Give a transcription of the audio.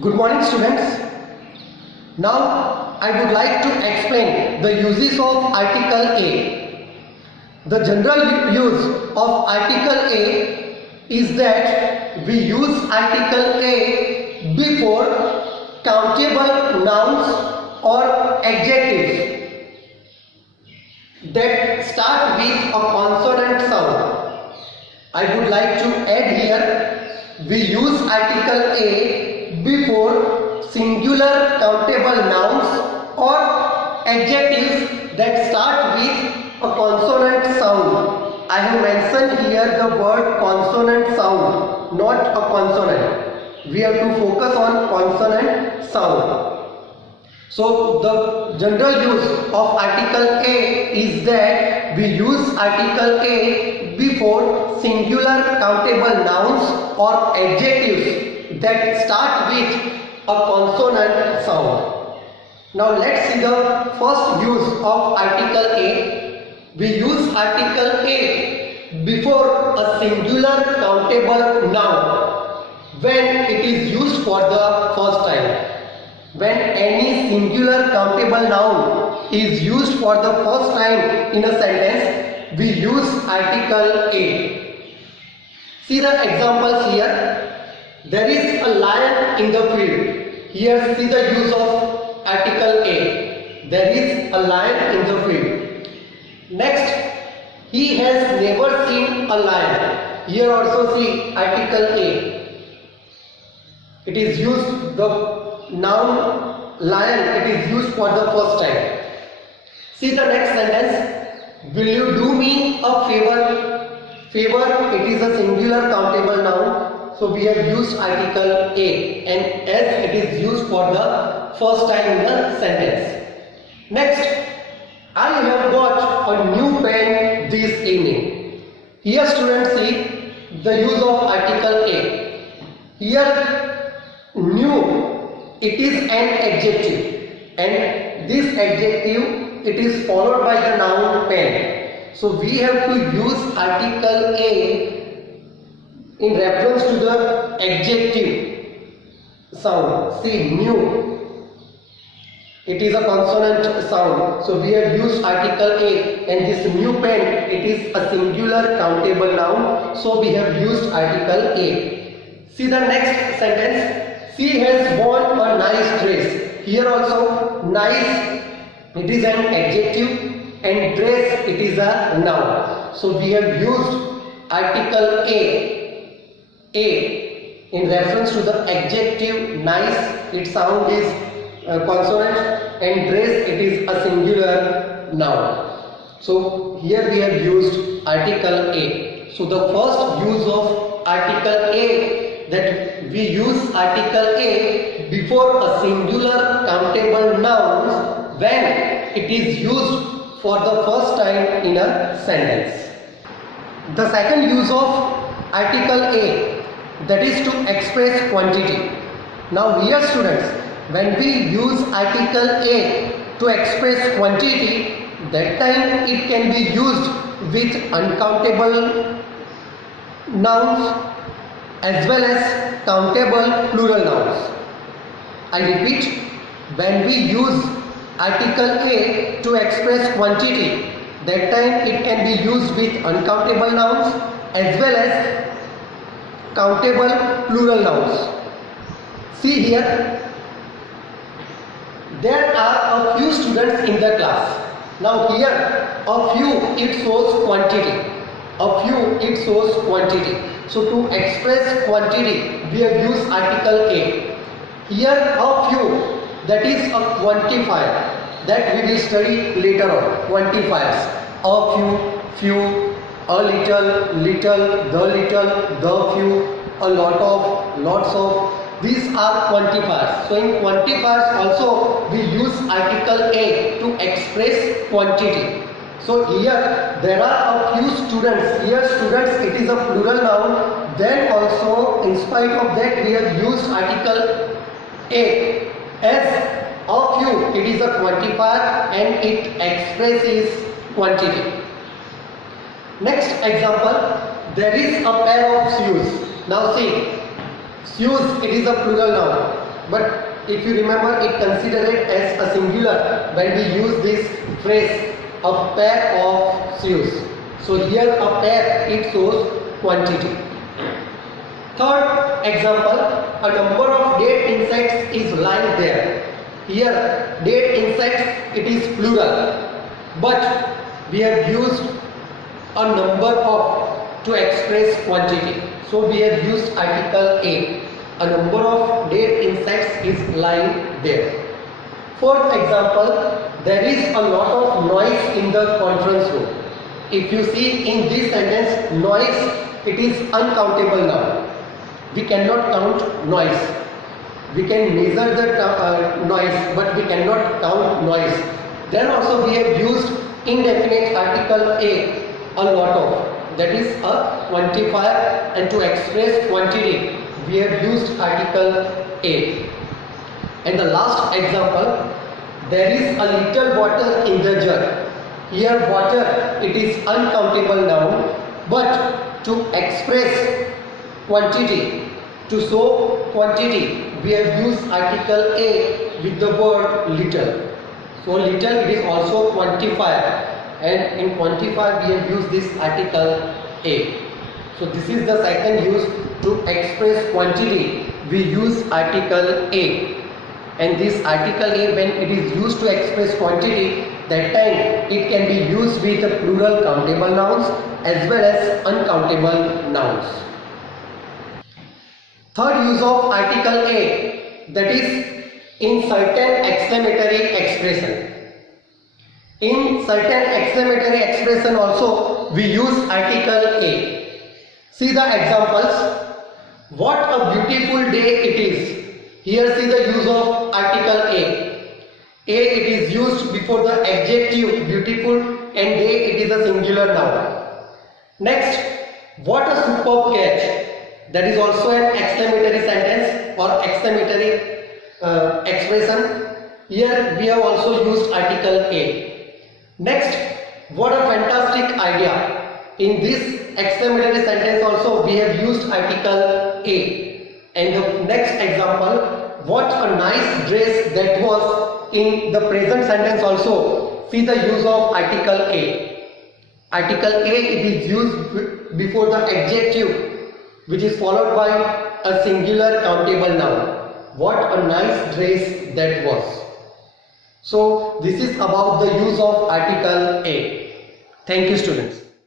Good morning, students. Now I would like to explain the uses of Article A. The general use of Article A is that we use Article A before countable nouns or adjectives that start with a consonant sound. I would like to add here, we use Article A before singular countable nouns or adjectives that start with a consonant sound. I have mentioned here the word consonant sound, not a consonant. We have to focus on consonant sound. So the general use of Article A is that we use Article A before singular countable nouns or adjectives that start with a consonant sound. Now let's see the first use of Article A. We use Article A before a singular countable noun when it is used for the first time. When any singular countable noun is used for the first time in a sentence, we use Article A. See the examples here. There is a lion in the field. Here see the use of Article A. There is a lion in the field. Next, he has never seen a lion. Here also see Article A. It is used, the noun lion, it is used for the first time. See the next sentence. Will you do me a favor? Favor, it is a singular countable noun. So we have used Article A, and as it is used for the first time in the sentence. Next, I have got a new pen this evening. Here students see the use of Article A. Here new, it is an adjective, and this adjective it is followed by the noun pen. So we have to use Article A in reference to the adjective sound. See, new, it is a consonant sound. So we have used Article A, and this new pen, it is a singular countable noun. So we have used Article A. See the next sentence. She has worn a nice dress. Here also, nice, it is an adjective, and dress, it is a noun. So we have used Article A in reference to the adjective nice, its sound is consonant, and dress, it is a singular noun. So here we have used Article A. So the first use of Article A, that we use Article A before a singular countable noun when it is used for the first time in a sentence. The second use of Article A, that is to express quantity. Now here students, when we use Article A to express quantity, that time it can be used with uncountable nouns as well as countable plural nouns. I repeat, when we use Article A to express quantity, that time it can be used with uncountable nouns as well as countable plural nouns. See here, there are a few students in the class. Now here, a few, it shows quantity. A few, it shows quantity. So to express quantity, we have used Article A. Here, a few, that is a quantifier. That we will study later on, quantifiers. A few, a little, the few, a lot of, lots of. These are quantifiers. So in quantifiers also we use Article A to express quantity. So here there are a few students. Here students, it is a plural noun. Then also in spite of that we have used Article A as a few. It is a quantifier and it expresses quantity. Next example, there is a pair of shoes. Now see, shoes, it is a plural noun. but if you remember, it considered it as a singular when we use this phrase, a pair of shoes. So here a pair, it shows quantity. Third example, a number of dead insects is lying there. Here dead insects, it is plural, but we have used a number of to express quantity. So we have used article A. A number of dead insects is lying there. Fourth example, there is a lot of noise in the conference room. If you see in this sentence, noise, it is uncountable now. We cannot count noise. We can measure the noise, but we cannot count noise. Then also we have used indefinite article a lot of. That is a quantifier, and to express quantity, we have used article A. And the last example, there is a little water in the jug. Here water, it is uncountable noun, but to express quantity, to show quantity, we have used article A with the word little. So little, it is also quantifier, and in quantifier we have used this article A. So this is the second use to express quantity. We use article A, and this article A, when it is used to express quantity, that time it can be used with the plural countable nouns as well as uncountable nouns. Third use of article A, that is in certain exclamatory expression. In certain exclamatory expression also we use article A. See the examples. What a beautiful day it is. Here see the use of article A. A, it is used before the adjective beautiful, and day, it is a singular noun. Next, what a superb catch. That is also an exclamatory sentence or exclamatory expression. Here we have also used article A. Next, what a fantastic idea. In this exclamatory sentence also we have used article A. And the next example, what a nice dress that was. In the present sentence also, see the use of article A. Article A, it is used before the adjective, which is followed by a singular countable noun. What a nice dress that was. So this is about the use of article A. Thank you, students.